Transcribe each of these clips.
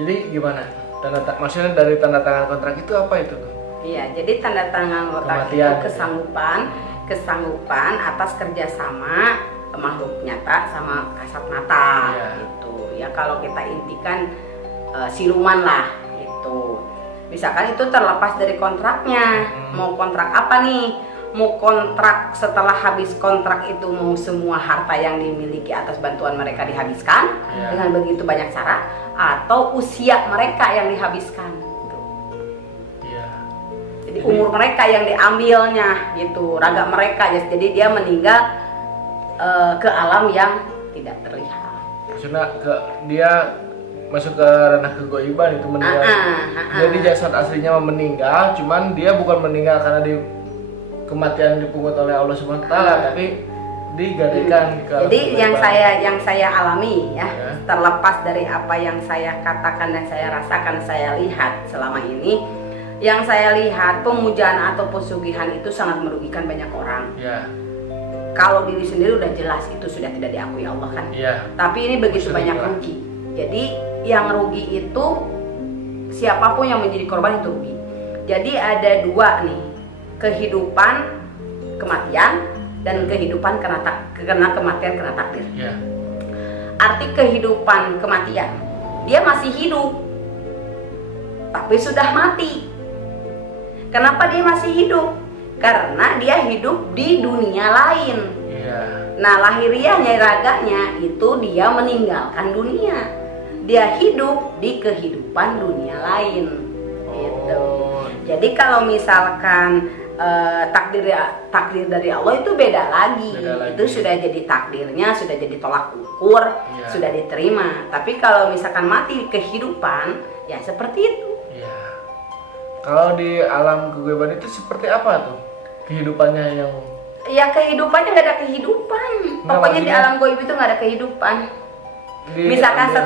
Jadi gimana? Maksudnya dari tanda tangan kontrak itu apa itu? Iya, jadi tanda tangan kontrak itu kesanggupan atas kerjasama makhluk nyata sama kasat mata gitu. Ya kalau kita intikan siluman lah gitu. Misalkan itu terlepas dari kontraknya. Mau kontrak apa nih? Mau kontrak setelah habis kontrak itu mau semua harta yang dimiliki atas bantuan mereka dihabiskan dengan begitu banyak cara, atau usia mereka yang dihabiskan gitu. Jadi umur mereka yang diambilnya gitu, raga mereka ya. Jadi dia meninggal ke alam yang tidak terlihat. Maksudnya dia masuk ke ranah kegoiban itu meninggal. Jadi jasad aslinya meninggal, cuman dia bukan meninggal karena kematian dipungut oleh Allah Subhanahu wa taala, tapi digantikan ke. Jadi yang saya alami ya, terlepas dari apa yang saya katakan dan saya rasakan, saya lihat selama ini, yang saya lihat pemujaan atau pesugihan itu sangat merugikan banyak orang. Kalau diri sendiri udah jelas itu sudah tidak diakui Allah kan. Tapi ini begitu banyak rugi. Jadi yang rugi itu siapapun yang menjadi korban itu rugi. Jadi ada dua nih, kehidupan kematian dan kehidupan karena kematian kena takdir. Arti kehidupan kematian, dia masih hidup tapi sudah mati. Kenapa dia masih hidup? Karena dia hidup di dunia lain. Nah lahiriahnya, raganya itu dia meninggalkan dunia, dia hidup di kehidupan dunia lain gitu. Jadi kalau misalkan takdir dari Allah itu beda lagi. Itu sudah jadi takdirnya, sudah jadi tolak ukur, sudah diterima. Tapi kalau misalkan mati kehidupan, ya seperti itu. Kalau di alam kegoiban itu seperti apa tuh kehidupannya yang? Ya kehidupannya nggak ada kehidupan. Pokoknya di alam goib itu nggak ada kehidupan. Misalkan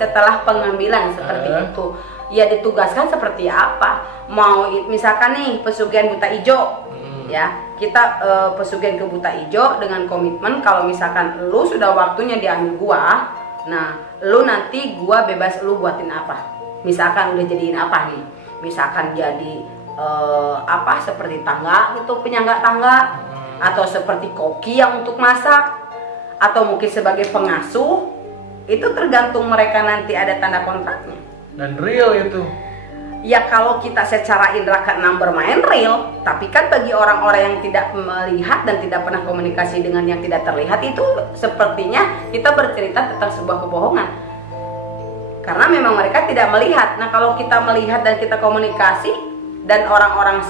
setelah pengambilan seperti itu, ya ditugaskan seperti apa? Mau misalkan nih pesugihan buta ijo, ya kita pesugihan ke buta ijo dengan komitmen kalau misalkan lu sudah waktunya diambil gua, nah lu nanti gua bebas lu buatin apa? Misalkan udah jadiin apa nih? Misalkan jadi seperti tangga gitu, penyangga tangga, atau seperti koki yang untuk masak, atau mungkin sebagai pengasuh, itu tergantung mereka nanti ada tanda kontraknya. Dan real itu. Ya kalau kita secara indera keenam bermain real, tapi kan bagi orang-orang yang tidak melihat dan tidak pernah komunikasi dengan yang tidak terlihat, itu sepertinya kita bercerita tentang sebuah kebohongan. Karena memang mereka tidak melihat. Nah kalau kita melihat dan kita komunikasi dan orang-orang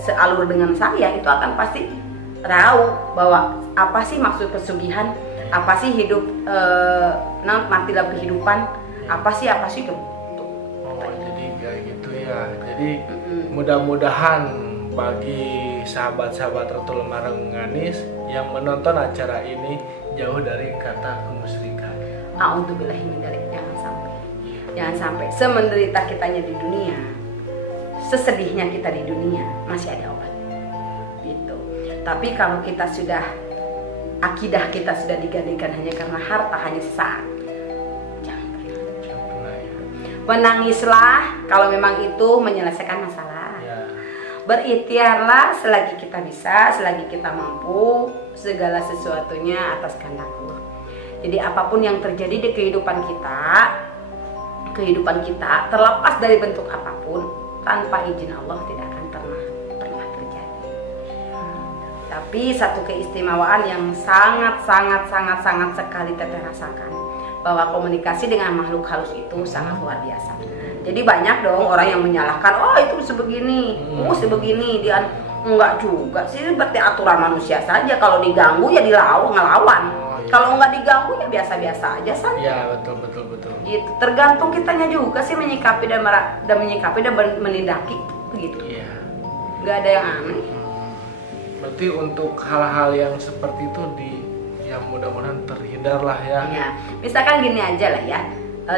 sealur dengan saya, itu akan pasti tahu bahwa apa sih maksud pesugihan, apa sih hidup mati dalam kehidupan, apa sih gitu. Jadi kayak gitu ya. Jadi mudah-mudahan bagi sahabat-sahabat Ratul Marenganis yang menonton acara ini jauh dari kata kemusyrikan. A'udzubillahi min dzalik. Jangan sampai semenderita kitanya di dunia, sesedihnya kita di dunia, masih ada obat gitu. Tapi kalau kita sudah akidah kita sudah digadaikan hanya karena harta, hanya sesaat, jangan pernah. Menangislah kalau memang itu menyelesaikan masalah. Berikhtiarlah selagi kita bisa, selagi kita mampu, segala sesuatunya atas kehendak Allah. Jadi apapun yang terjadi di kehidupan kita terlepas dari bentuk apapun, tanpa izin Allah tidak akan pernah terjadi. Tapi satu keistimewaan yang sangat sekali teteh rasakan, bahwa komunikasi dengan makhluk halus itu sangat luar biasa. Jadi banyak dong orang yang menyalahkan, oh itu sebegini, dia enggak juga sih, seperti aturan manusia saja. Kalau diganggu ya ngelawan. Kalau nggak diganggu ya biasa-biasa aja san. Iya betul. Gitu. Tergantung kitanya juga sih menyikapi dan menindaki begitu. Iya. Nggak ada yang aneh. Berarti untuk hal-hal yang seperti itu yang mudah-mudahan terhindar lah ya. Iya. Misalkan gini aja lah ya.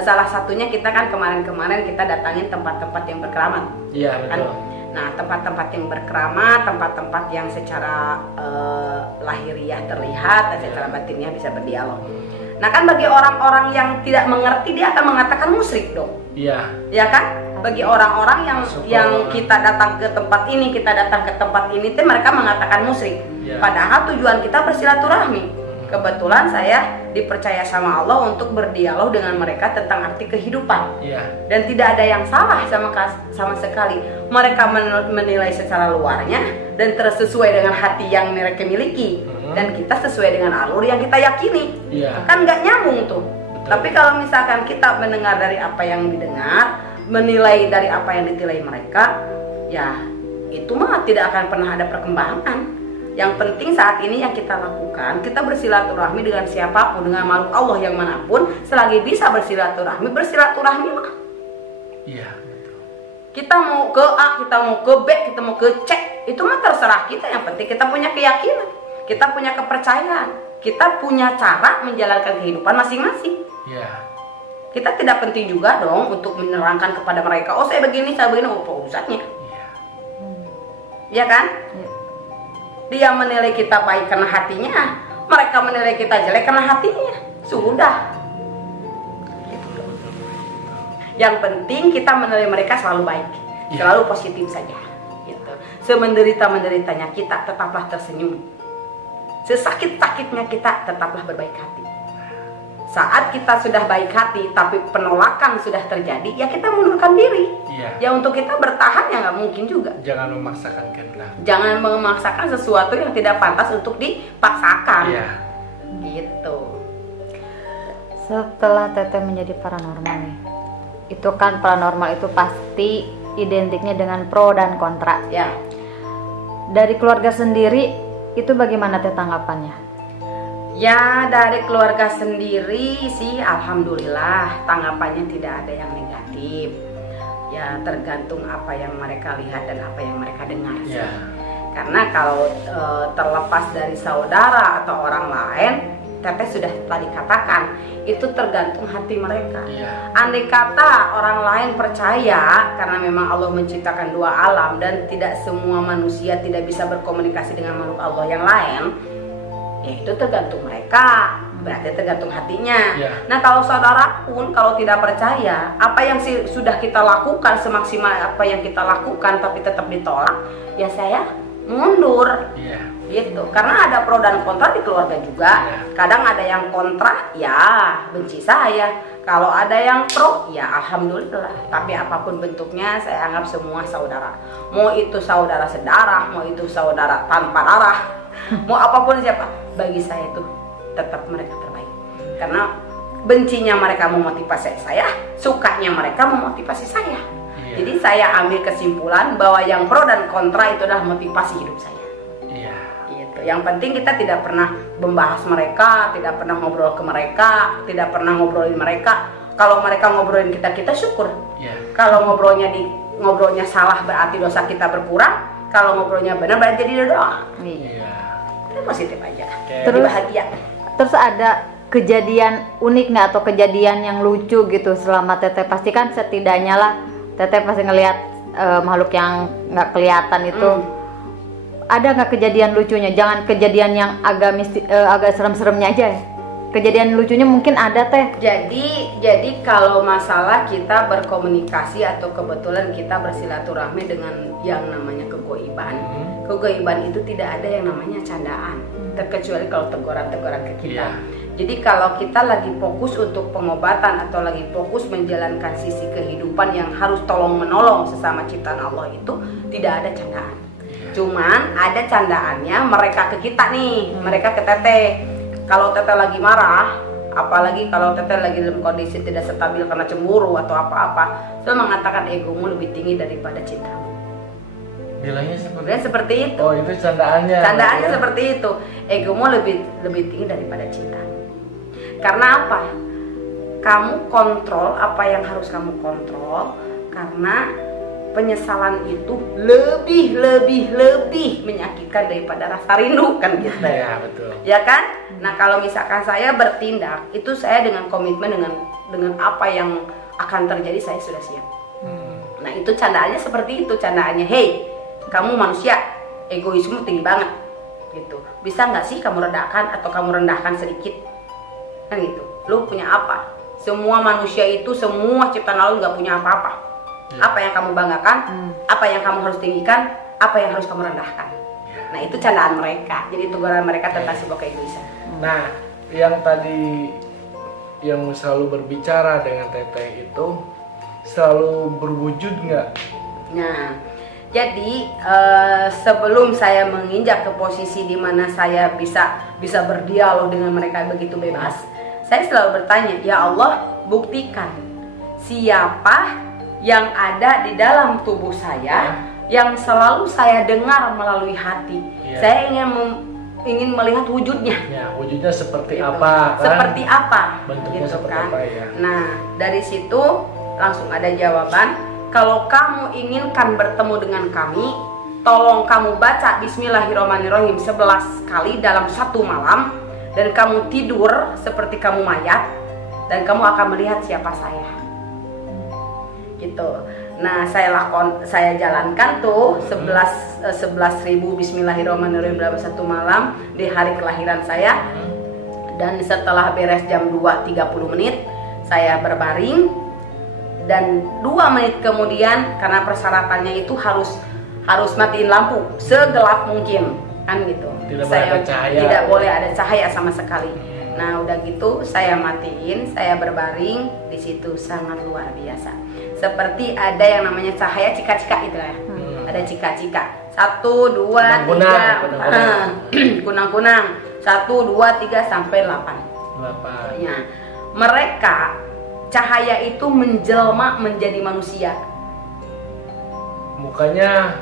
Salah satunya kita kan kemarin kita datangin tempat-tempat yang berkeramat. Iya betul. Kan? Nah tempat-tempat yang berkeramat, tempat-tempat yang secara lahiriah terlihat dan secara batinnya bisa berdialog. Nah kan bagi orang-orang yang tidak mengerti dia akan mengatakan musyrik dong. Iya. Ya kan? Bagi orang-orang yang kita datang ke tempat ini, mereka mengatakan musyrik. Ya. Padahal tujuan kita bersilaturahmi. Kebetulan saya dipercaya sama Allah untuk berdialog dengan mereka tentang arti kehidupan. Ya. Dan tidak ada yang salah sama sekali. Mereka menilai secara luarnya dan tersesuai dengan hati yang mereka miliki. Dan kita sesuai dengan alur yang kita yakini. Ya. Kan nggak nyambung tuh. Betul. Tapi kalau misalkan kita mendengar dari apa yang didengar, menilai dari apa yang ditilai mereka, ya itu mah tidak akan pernah ada perkembangan. Yang penting saat ini yang kita lakukan, kita bersilaturahmi dengan siapapun, dengan makhluk Allah yang manapun, selagi bisa bersilaturahmi mah. Iya. Kita mau ke A, kita mau ke B, kita mau ke C, itu mah terserah kita. Yang penting kita punya keyakinan, kita punya kepercayaan, kita punya cara menjalankan kehidupan masing-masing. Iya. Kita tidak penting juga dong untuk menerangkan kepada mereka, oh saya begini, oh urusannya. Iya. Iya kan? Dia menilai kita baik karena hatinya, mereka menilai kita jelek karena hatinya. Sudah. Yang penting kita menilai mereka selalu baik, selalu positif saja. Gitu. Semenderita-menderitanya kita tetaplah tersenyum. Sesakit-sakitnya kita tetaplah berbaik hati. Saat kita sudah baik hati tapi penolakan sudah terjadi, ya kita mundurkan diri. Iya. Ya untuk kita bertahan ya nggak mungkin juga. Jangan memaksakan kehendak. Jangan memaksakan sesuatu yang tidak pantas untuk dipaksakan. Iya. Gitu. Setelah Teteh menjadi paranormal nih, itu kan paranormal itu pasti identiknya dengan pro dan kontra. Ya. Dari keluarga sendiri itu bagaimana Teh tanggapannya? Ya dari keluarga sendiri sih alhamdulillah tanggapannya tidak ada yang negatif. Ya tergantung apa yang mereka lihat dan apa yang mereka dengar sih. Ya. Karena kalau terlepas dari saudara atau orang lain, Teteh sudah tadi katakan itu tergantung hati mereka. Ya. Andai kata orang lain percaya karena memang Allah menciptakan dua alam dan tidak semua manusia tidak bisa berkomunikasi dengan makhluk Allah yang lain, ya itu tergantung mereka, berarti tergantung hatinya. Ya. Nah kalau saudara pun kalau tidak percaya, apa yang sudah kita lakukan semaksimal apa yang kita lakukan tapi tetap ditolak, ya saya mundur. Iya. Gitu. Karena ada pro dan kontra di keluarga juga. Ya. Kadang ada yang kontra, ya benci saya. Kalau ada yang pro, ya alhamdulillah. Tapi apapun bentuknya, saya anggap semua saudara. Mau itu saudara sedarah, mau itu saudara tanpa darah, mau apapun siapa, bagi saya itu tetap mereka terbaik. Karena bencinya mereka memotivasi saya, sukanya mereka memotivasi saya. Iya. Jadi saya ambil kesimpulan bahwa yang pro dan kontra itu adalah motivasi hidup saya. Iya. Gitu. Yang penting kita tidak pernah membahas mereka, tidak pernah ngobrol ke mereka, tidak pernah ngobrolin mereka. Kalau mereka ngobrolin kita syukur. Iya. Kalau ngobrolnya salah berarti dosa kita berkurang. Kalau ngobrolnya benar berarti jadi doa. Iya. Kita positif aja. Oke. Jadi bahagia. Terus ada kejadian unik nggak atau kejadian yang lucu gitu selama Teteh, pasti kan setidaknya lah Teteh pasti ngelihat makhluk yang nggak kelihatan itu. Ada nggak kejadian lucunya? Jangan kejadian yang agak serem-seremnya aja ya. Kejadian lucunya mungkin ada Teh. Jadi kalau masalah kita berkomunikasi atau kebetulan kita bersilaturahmi dengan yang namanya kegoiban. Kegoiban itu tidak ada yang namanya candaan, terkecuali kalau teguran-teguran ke kita. Iya. Jadi kalau kita lagi fokus untuk pengobatan atau lagi fokus menjalankan sisi kehidupan yang harus tolong menolong sesama ciptaan Allah itu tidak ada candaan. Cuman ada candaannya mereka ke kita nih, mereka ke Teteh. Kalau Teteh lagi marah, apalagi kalau Teteh lagi dalam kondisi tidak stabil karena cemburu atau apa-apa, saya mengatakan egomu lebih tinggi daripada cintamu. Bilangnya Seperti itu. Oh, itu candaannya. Candaannya seperti itu. Egomu lebih tinggi daripada cintamu. Karena apa? Kamu kontrol apa yang harus kamu kontrol, karena penyesalan itu lebih menyakitkan daripada rasa rindu kan gitu. Ya, betul. Ya kan? Nah, kalau misalkan saya bertindak, itu saya dengan komitmen dengan apa yang akan terjadi saya sudah siap. Nah, itu candaannya seperti itu, candaannya, hey, kamu manusia, egoismu tinggi banget gitu. Bisa nggak sih kamu redakan atau kamu rendahkan sedikit? Kan gitu. Lu punya apa? Semua manusia itu, semua ciptaan Allah nggak punya apa-apa. Apa yang kamu banggakan? Apa yang kamu harus tinggikan? Apa yang harus kamu rendahkan? Nah itu candaan mereka. Jadi teguran mereka tentang sebuah keegoisan. Nah, yang tadi yang selalu berbicara dengan Teteh itu selalu berwujud nggak? Nah, jadi sebelum saya menginjak ke posisi di mana saya bisa berdialog dengan mereka begitu bebas, saya selalu bertanya, ya Allah, buktikan siapa yang ada di dalam tubuh saya yang selalu saya dengar melalui hati. Saya ingin melihat wujudnya. Ya, wujudnya seperti Gitu. apa? Kan? Seperti apa? Bentuknya Gitu seperti kan? apa ya? Nah, dari situ langsung ada jawaban. Kalau kamu inginkan bertemu dengan kami, tolong kamu baca Bismillahirrahmanirrahim 11 kali dalam satu malam, dan kamu tidur seperti kamu mayat, dan kamu akan melihat siapa saya. Gitu. Nah, saya jalankan tuh 11.000 Bismillahirrahmanirrahim dalam satu malam di hari kelahiran saya. Dan setelah beres jam 2.30 menit, saya berbaring. Dan 2 menit kemudian, karena persyaratannya itu harus matiin lampu segelap mungkin, kan gitu. Tidak boleh ada cahaya. Tidak boleh ada cahaya sama sekali. Nah udah gitu saya matiin, saya berbaring di situ, sangat luar biasa. Seperti ada yang namanya cahaya cika-cika itu ya. Ada cika-cika. 1, 2, 3, kunang-kunang. 1, 2, 3 sampai 8. Ya, mereka cahaya itu menjelma menjadi manusia. Mukanya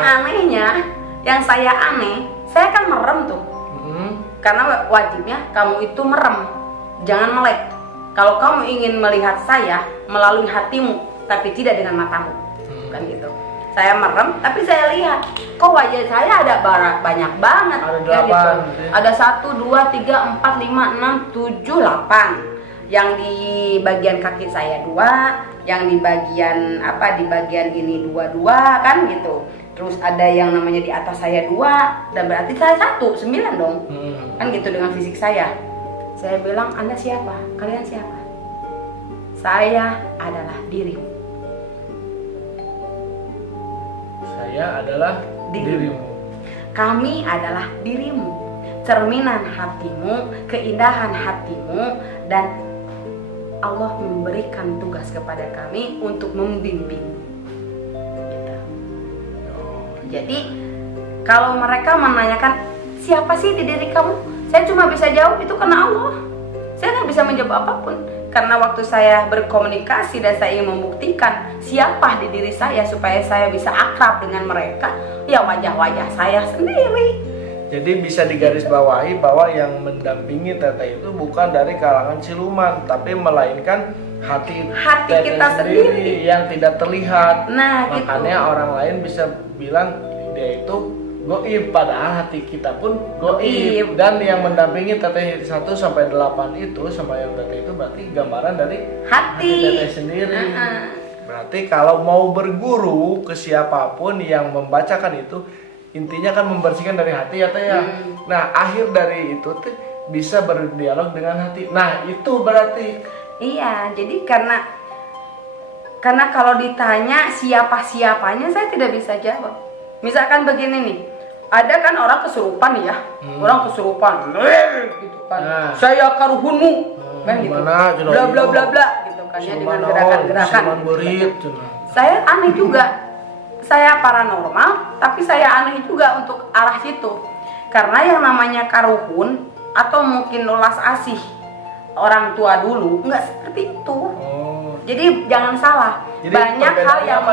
Anehnya, yang saya aneh, saya kan merem tuh. Karena wajibnya kamu itu merem, jangan melek. Kalau kamu ingin melihat saya melalui hatimu, tapi tidak dengan matamu, kan gitu. Saya merem, tapi saya lihat, kok wajah saya ada banyak banget. Ada 8. Gitu. Ada 1, 2, 3, 4, 5, 6, 7, 8. Yang di bagian kaki saya 2, yang di bagian di bagian ini 2 kan gitu. Terus ada yang namanya di atas saya 2, dan berarti saya 1, 9 dong. Kan gitu dengan fisik saya. Saya bilang, Anda siapa? Kalian siapa? Saya adalah dirimu. Saya adalah dirimu. Kami adalah dirimu, cerminan hatimu, keindahan hatimu, dan Allah memberikan tugas kepada kami untuk membimbing. Gitu. Jadi kalau mereka menanyakan siapa sih di diri kamu, saya cuma bisa jawab itu karena Allah. Saya nggak bisa menjawab apapun, karena waktu saya berkomunikasi dan saya ingin membuktikan siapa di diri saya supaya saya bisa akrab dengan mereka, ya wajah-wajah saya sendiri. Jadi bisa digarisbawahi bahwa yang mendampingi Teteh itu bukan dari kalangan siluman, tapi melainkan hati Teteh kita sendiri yang tidak terlihat. Nah, makanya gitu. orang lain bisa bilang dia itu goib, padahal hati kita pun goib. Dan yang mendampingi Teteh 1 sampai 8 itu sama yang Teteh itu berarti gambaran dari hati Teteh sendiri. Berarti kalau mau berguru ke siapapun yang membacakan itu, intinya kan membersihkan dari hati ya Teh ya. Nah akhir dari itu tuh bisa berdialog dengan hati. Nah itu berarti iya. Jadi karena kalau ditanya siapanya saya tidak bisa jawab. Misalkan begini nih, ada kan orang kesurupan ya, orang kesurupan, gitu kan. Nah. Saya karuhunmu, kan gitu. Bla bla bla bla, gitu kan ya, dengan gerakan-gerakan. Gitu. Saya aneh juga. Saya paranormal, tapi saya aneh juga untuk arah situ. Karena yang namanya karuhun atau mungkin ulas asih orang tua dulu nggak seperti itu. Jadi jangan salah. Jadi banyak hal yang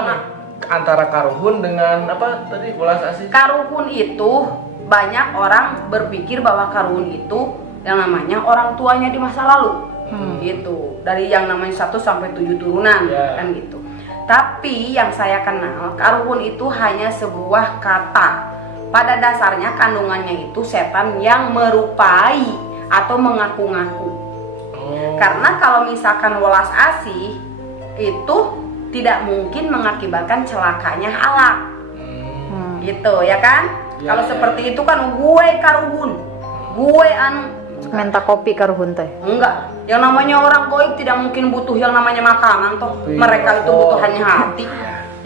antara karuhun dengan apa tadi ulas asih? Karuhun itu banyak orang berpikir bahwa karuhun itu yang namanya orang tuanya di masa lalu. Gitu. Dari yang namanya 1 sampai 7 turunan, kan gitu. Tapi yang saya kenal, karuhun itu hanya sebuah kata. Pada dasarnya kandungannya itu setan yang merupai atau mengaku-ngaku. Karena kalau misalkan welas asih itu tidak mungkin mengakibatkan celakanya alat. Gitu ya kan? Kalau seperti itu kan gue karuhun. Gue minta kopi karuhun teh. Enggak. Yang namanya orang goib tidak mungkin butuh yang namanya makanan toh. Mereka itu butuhannya hati.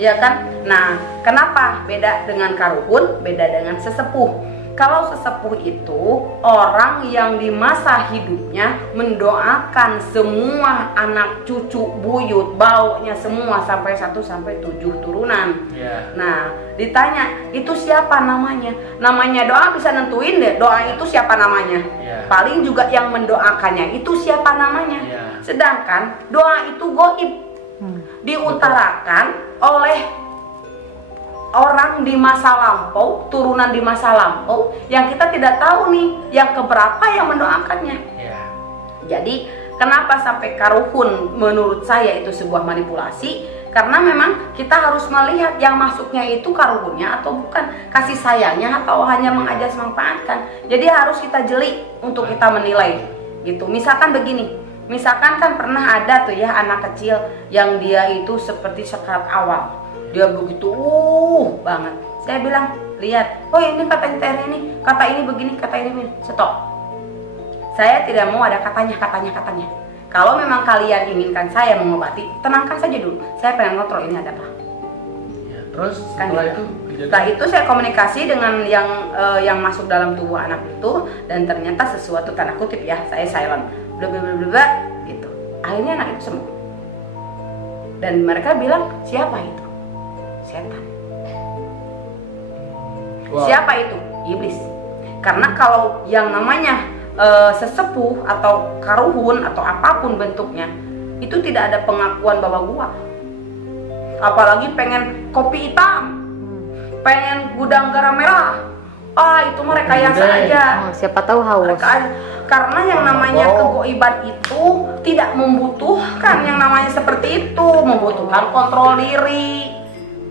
Ya kan? Nah, kenapa beda dengan karuhun, beda dengan sesepuh? Kalau sesepuh itu orang yang di masa hidupnya mendoakan semua anak cucu buyut, baunya semua sampai 1 sampai 7 turunan. Nah, ditanya itu siapa namanya? Namanya doa bisa nentuin deh doa itu siapa namanya. Paling juga yang mendoakannya itu siapa namanya. Sedangkan doa itu goib, diutarakan oleh orang di masa lampau, turunan di masa lampau yang kita tidak tahu nih yang keberapa yang mendoakannya. Jadi kenapa sampai karuhun menurut saya itu sebuah manipulasi? Karena memang kita harus melihat yang masuknya itu karuhunnya atau bukan, kasih sayangnya atau hanya mengajas manfaatkan. Jadi harus kita jeli untuk kita menilai gitu. Misalkan begini, misalkan kan pernah ada tuh ya anak kecil yang dia itu seperti sekarat awal. Dia begitu banget. Saya bilang, lihat, oh ini kata ini, kata ini begini, kata ini, stop. Saya tidak mau ada katanya. Kalau memang kalian inginkan saya mengobati, tenangkan saja dulu. Saya pengen kontrol ini ada apa. Terus Kan setelah gitu. itu? Setelah itu saya komunikasi dengan yang masuk dalam tubuh anak itu, dan ternyata sesuatu tanda kutip ya, saya silent, blablabla gitu. Akhirnya anak itu sembuh. Dan mereka bilang, siapa itu? Setan. Siapa itu? Iblis. Karena kalau yang namanya sesepuh atau karuhun atau apapun bentuknya, itu tidak ada pengakuan bahwa gua. Apalagi pengen kopi hitam, pengen gudang garam merah. Itu mereka yang saja. Siapa tahu haus. Karena yang namanya kegoiban itu tidak membutuhkan yang namanya seperti itu, membutuhkan kontrol diri.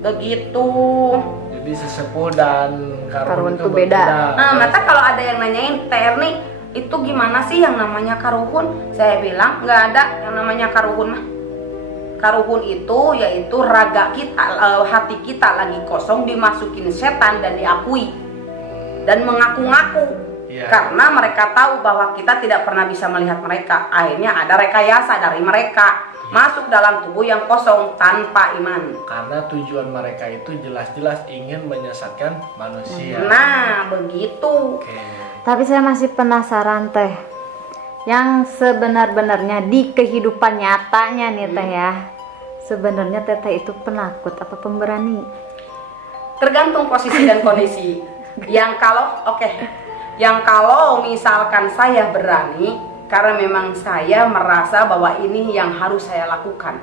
Begitu. Jadi sesepuh dan karuhun itu beda. Nah, maka kalau ada yang nanyain Terni itu gimana sih yang namanya karuhun? Saya bilang nggak ada yang namanya karuhun. Karuhun itu yaitu raga kita, hati kita lagi kosong dimasukin setan dan diakui dan mengaku-ngaku. Karena mereka tahu bahwa kita tidak pernah bisa melihat mereka. Akhirnya ada rekayasa dari mereka. Masuk dalam tubuh yang kosong tanpa iman. Karena tujuan mereka itu jelas-jelas ingin menyesatkan manusia. Nah, begitu. Tapi saya masih penasaran teh. Yang sebenar-benarnya di kehidupan nyatanya nih teh ya. Sebenarnya teteh itu penakut apa pemberani? Tergantung posisi dan kondisi. Yang kalau misalkan saya berani, karena memang saya merasa bahwa ini yang harus saya lakukan.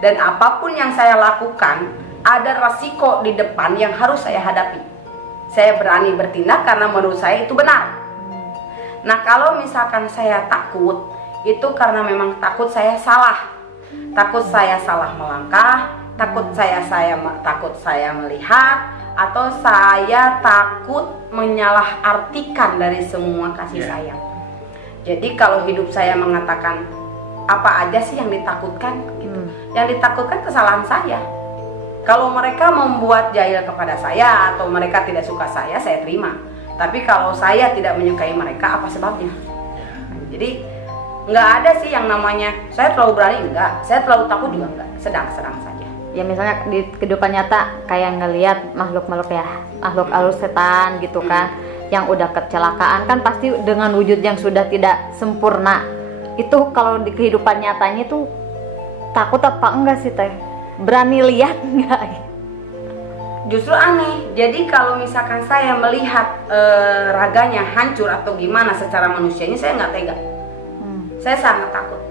Dan apapun yang saya lakukan, ada resiko di depan yang harus saya hadapi. Saya berani bertindak karena menurut saya itu benar. Nah, kalau misalkan saya takut, itu karena memang takut saya salah. Takut saya salah melangkah, takut saya melihat, atau saya takut menyalahartikan dari semua kasih sayang. Jadi kalau hidup saya mengatakan apa aja sih yang ditakutkan gitu. Yang ditakutkan kesalahan saya. Kalau mereka membuat jahil kepada saya atau mereka tidak suka saya terima. Tapi kalau saya tidak menyukai mereka, apa sebabnya? Jadi nggak ada sih yang namanya saya terlalu berani, enggak. Saya terlalu takut juga enggak. Sedang-sedang saja. Ya misalnya di kehidupan nyata kayak ngelihat makhluk-makhluk ya, makhluk halus setan gitu kan. Yang udah kecelakaan kan pasti dengan wujud yang sudah tidak sempurna. Itu kalau di kehidupan nyatanya itu takut apa enggak sih teh? Berani lihat enggak? Justru aneh. Jadi kalau misalkan saya melihat raganya hancur atau gimana secara manusianya, saya nggak tega. Saya sangat takut.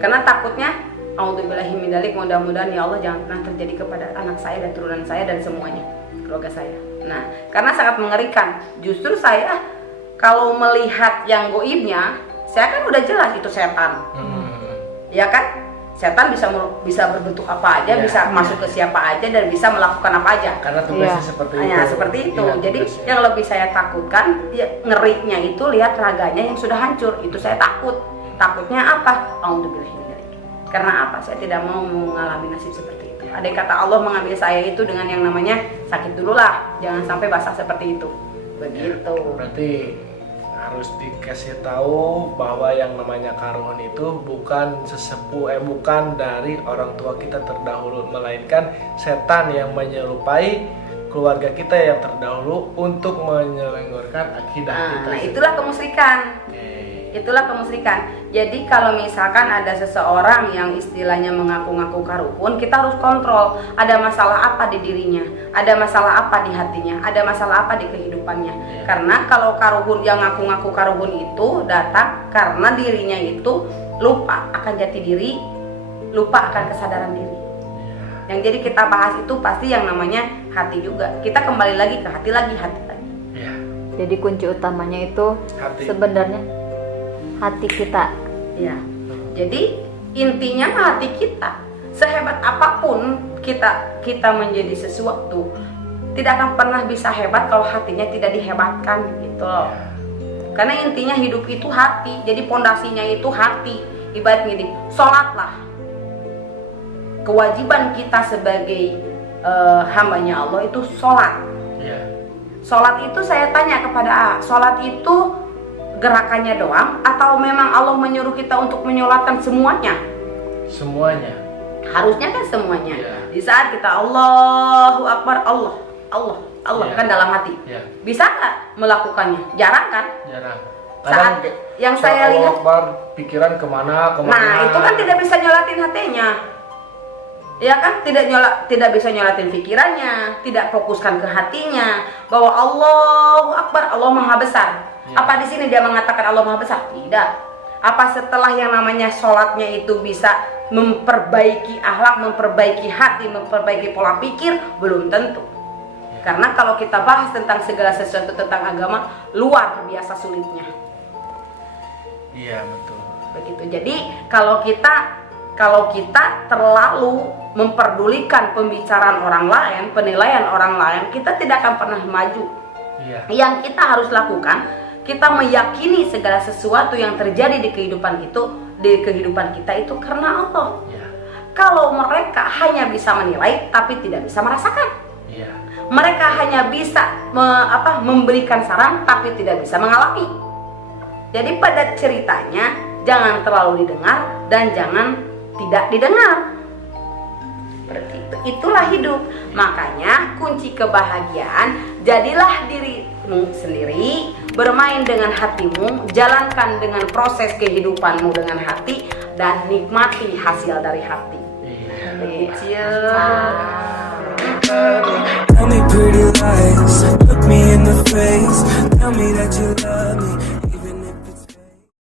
Karena takutnya A'udzubillahi min dzalik, mudah-mudahan ya Allah jangan pernah terjadi kepada anak saya dan turunan saya dan semuanya keluarga saya. Nah, karena sangat mengerikan. Justru saya kalau melihat yang goibnya, saya kan udah jelas itu setan. Ya kan? Setan bisa berbentuk apa aja, bisa masuk ke siapa aja dan bisa melakukan apa aja. Karena tugasnya seperti itu. Ya, seperti itu. Jadi yang lebih saya takutkan, ngerinya itu lihat raganya yang sudah hancur. Itu saya takut. Takutnya apa? A'udzubillahi min dzalik. Karena apa? Saya tidak mau mengalami nasib seperti itu. Ada kata Allah mengambil saya itu dengan yang namanya sakit dulu lah, jangan sampai basah seperti itu. Begitu. Berarti harus dikasih tahu bahwa yang namanya karuhun itu bukan bukan dari orang tua kita terdahulu, melainkan setan yang menyerupai keluarga kita yang terdahulu untuk menyelenggarakan akidah kita. Nah, itulah kemusyrikan. Itulah kemusyrikan. Jadi kalau misalkan ada seseorang yang istilahnya mengaku-ngaku karuhun, kita harus kontrol ada masalah apa di dirinya, ada masalah apa di hatinya, ada masalah apa di kehidupannya. Karena kalau karuhun yang ngaku-ngaku karuhun itu datang karena dirinya itu lupa akan jati diri, lupa akan kesadaran diri. Yang jadi kita bahas itu pasti yang namanya hati juga. Kita kembali lagi ke hati lagi. Jadi kunci utamanya itu Hati. sebenarnya hati kita. Ya. Jadi intinya hati kita. Sehebat apapun kita menjadi sesuatu, tidak akan pernah bisa hebat kalau hatinya tidak dihebatkan gitu loh. Karena intinya hidup itu hati. Jadi pondasinya itu hati. Ibarat gini, sholatlah. Kewajiban kita sebagai hambanya Allah itu sholat. Sholat itu saya tanya kepada sholat itu gerakannya doang atau memang Allah menyuruh kita untuk menyolatkan semuanya? Semuanya. Harusnya kan semuanya. Di saat kita Allahu Akbar, Allah kan dalam hati. Bisa nggak melakukannya? Jarang kan? Jarang. Saat yang saya lihat, pikiran kemana? nah itu kan tidak bisa nyolatin hatinya. Ya kan, tidak bisa nyolatin pikirannya, tidak fokuskan ke hatinya bahwa Allahu Akbar, Allah Maha Besar. Apa di sini dia mengatakan Allah Maha Besar? Tidak. Apa setelah yang namanya sholatnya itu bisa memperbaiki akhlak, memperbaiki hati, memperbaiki pola pikir? Belum tentu. Karena kalau kita bahas tentang segala sesuatu tentang agama, luar biasa sulitnya. Iya, betul. Begitu. Jadi kalau kita terlalu memperdulikan pembicaraan orang lain, penilaian orang lain, kita tidak akan pernah maju. Yang kita harus lakukan, kita meyakini segala sesuatu yang terjadi di kehidupan kita itu karena Allah. Kalau mereka hanya bisa menilai tapi tidak bisa merasakan, mereka hanya bisa memberikan saran tapi tidak bisa mengalami. Jadi pada ceritanya jangan terlalu didengar dan jangan tidak didengar. Seperti itu. Itulah hidup. Makanya kunci kebahagiaan, jadilah dirimu sendiri, bermain dengan hatimu, jalankan dengan proses kehidupanmu dengan hati, dan nikmati hasil dari hati. Tell me pretty lies, look me in the face, tell me that you love me.